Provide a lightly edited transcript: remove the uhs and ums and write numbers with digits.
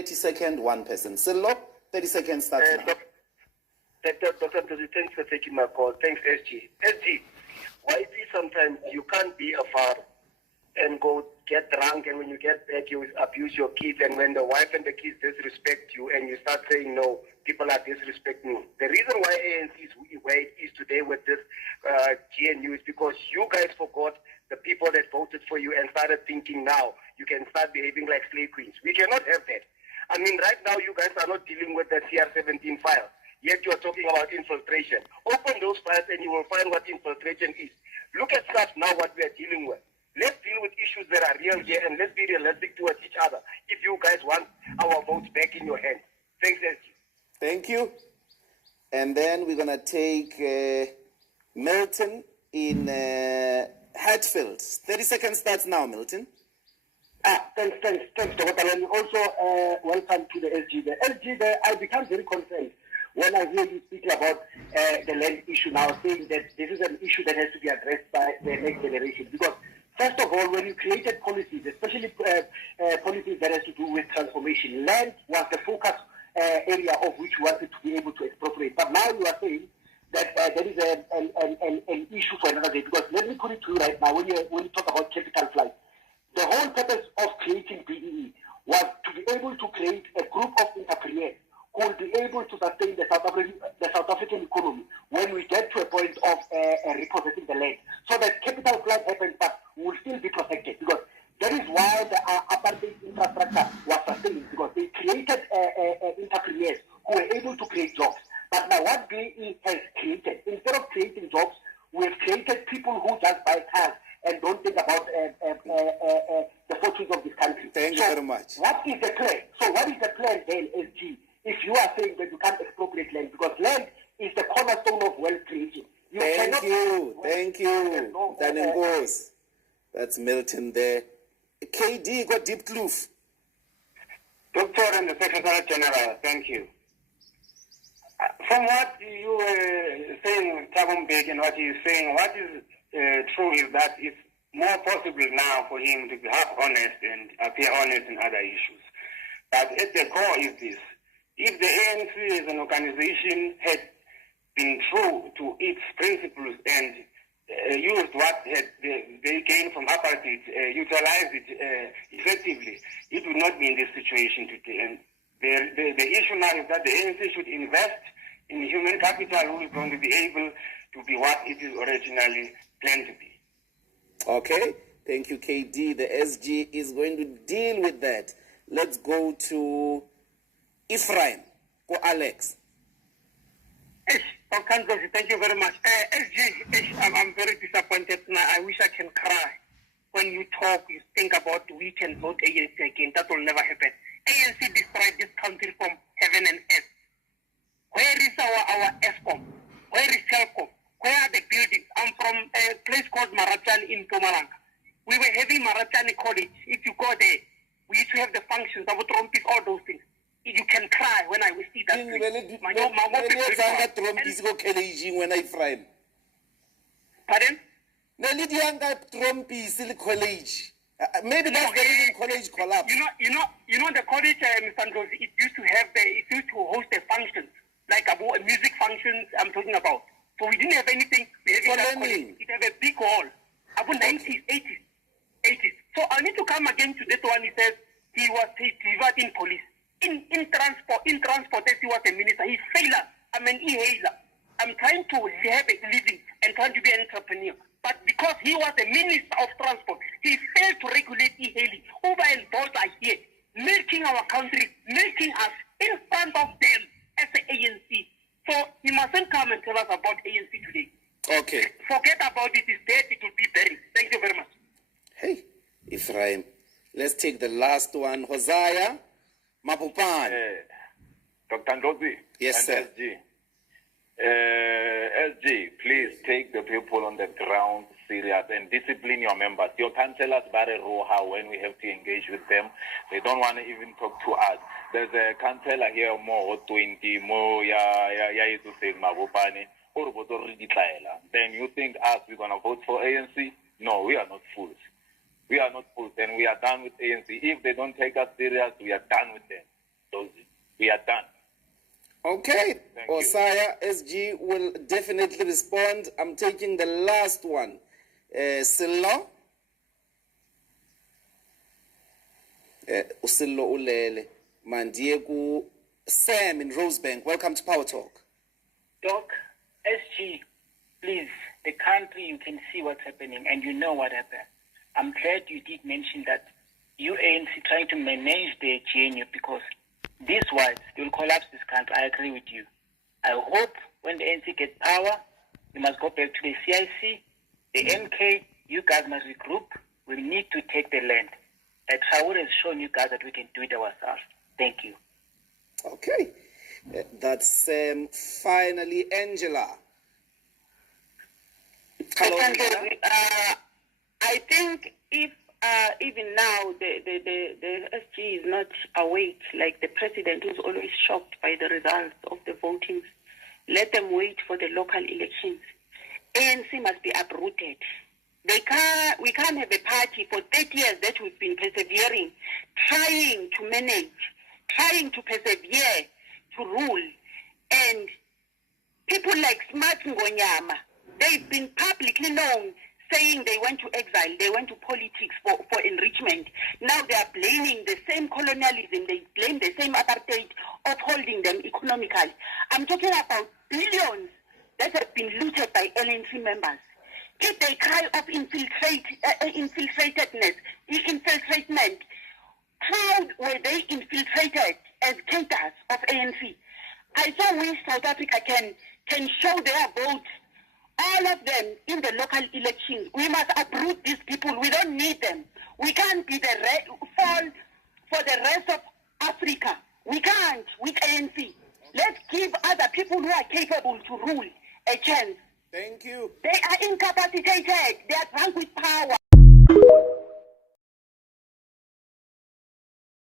30 seconds, one person. Silo, 30 seconds starts now. Dr. Thanks for taking my call. Thanks, SG. SG, why is it sometimes you can't be a father and go get drunk, and when you get back, you abuse your kids, and when the wife and the kids disrespect you, and you start saying, no, people are disrespecting me. The reason why ANC is where it is today with this GNU is because you guys forgot the people that voted for you and started thinking now you can start behaving like slave queens. We cannot have that. I mean, right now you guys are not dealing with the CR17 file, yet you are talking about infiltration. Open those files and you will find what infiltration is. Look at stuff now, what we are dealing with. Let's deal with issues that are real here, and let's be realistic towards each other if you guys want our votes back in your hands. Thanks, SG. Thank you. And then we're going to take Milton in Hatfield. 30 seconds starts now, Milton. Thanks, Dr. And also, welcome to the SG. The SG, I become very concerned when I hear you speak about the land issue now, saying that this is an issue that has to be addressed by the next generation. Because first of all, when you created policies, especially policies that has to do with transformation, land was the focus area of which you wanted to be able to expropriate. But now you are saying that there is an issue for another day. Because let me put it to you right now, when you talk about capital flight, the whole purpose of creating BEE was to be able to create a group of entrepreneurs who will be able to sustain the South African economy when we get to a point of repossessing the land. So that capital flight happens, but will still be protected, because that is why the apartheid infrastructure was sustained, because they created entrepreneurs who were able to create jobs. But now what BEE has created, instead of creating jobs, we have created people who just buy cars and don't think about the fortunes of this country. Thank you very much. What is the plan? So what is the plan then, SG, if you are saying that you can't expropriate land? Because land is the cornerstone of wealth creation. Thank you. Danengos. That's Milton there. KD got Deep Kloof. Doctor and the Secretary General, thank you. From what you were saying, Thabo Mbeki, and what he is saying, what is true is that it's more possible now for him to be half honest and appear honest in other issues. But at the core is this: if the ANC as an organization had been true to its principles and used what they gained from apartheid, utilized it effectively, it would not be in this situation today. And the issue now is that the ANC should invest in human capital who is going to be able to be what it is originally planned to be. Okay, thank you, KD. The SG is going to deal with that. Let's go to Ephraim. Go, Alex. Thank you very much. SG, I'm very disappointed now. I wish I can cry. When you talk, you think about we can vote ANC again. That will never happen. ANC destroyed this country from heaven and earth. Where is our ESCOM? Where is Telkom? Where are the buildings? I'm from a place called Marachani in Mpumalanga. We were having Marachani College. If you go there, we used to have the functions, our trumpets, all those things. You can cry when I will see that. Pardon? Maybe that's the reason college collapsed. You know the college, Mr. Ndlozi, it used to host a function, like about music functions I'm talking about. So we didn't have anything. It had a big hall. About 90s, 80s. So I need to come again to that one. He says he delivered in police. In transport, as he was a minister, he failed us. I'm an e-hailer. I'm trying to have a living and trying to be an entrepreneur. But because he was a minister of transport, he failed to regulate e-hailing. Uber and Bolt are here, milking our country, milking us in front of them as the ANC. So he mustn't come and tell us about ANC today. Okay. Forget about it. It's dead. It will be buried. Thank you very much. Hey, Ephraim. Let's take the last one. Hosea Mapupan. Dr. Ndlozi. Yes, sir. SG. SG, please take the people on the ground serious and discipline your members. You can't tell us about Roha when we have to engage with them. They don't want to even talk to us. There's a councillor here more 20 more to say Mabopani or then you think us we're gonna vote for ANC? No, we are not fools. We are not fools, and we are done with ANC. If they don't take us serious, we are done with them. Okay, Thank you. Osaya SG will definitely respond. I'm taking the last one. Sillo. Usillo ulele. Mandiye ku Sam in Rosebank. Welcome to Power Talk. Doc, SG, please, the country, you can see what's happening and you know what happened. I'm glad you did mention that you ANC trying to manage the GNU because these words, they will collapse this country. I agree with you. I hope when the ANC gets power, we must go back to the CIC, the MK, you guys must regroup. We need to take the land. Traore has shown you guys that we can do it ourselves. Thank you. Okay. That's finally Angela. Hello, Angela. I think if even now the SG is not awake, like the president who's always shocked by the results of the voting, let them wait for the local elections. ANC must be uprooted. We can't have a party for 30 years that we've been persevering, trying to manage, trying to persevere, to rule. And people like Smart Ngonyama, they've been publicly known saying they went to exile, they went to politics for enrichment. Now they are blaming the same colonialism, they blame the same apartheid of holding them economically. I'm talking about billions that have been looted by LNC members. If they cry of infiltration, how were they infiltrated as cadres of ANC? I so wish South Africa can show their votes, all of them, in the local elections. We must uproot these people. We don't need them. We can't be fall for the rest of Africa. We can't with ANC. Let's give other people who are capable to rule a chance. Thank you. They are incapacitated. They are drunk with power.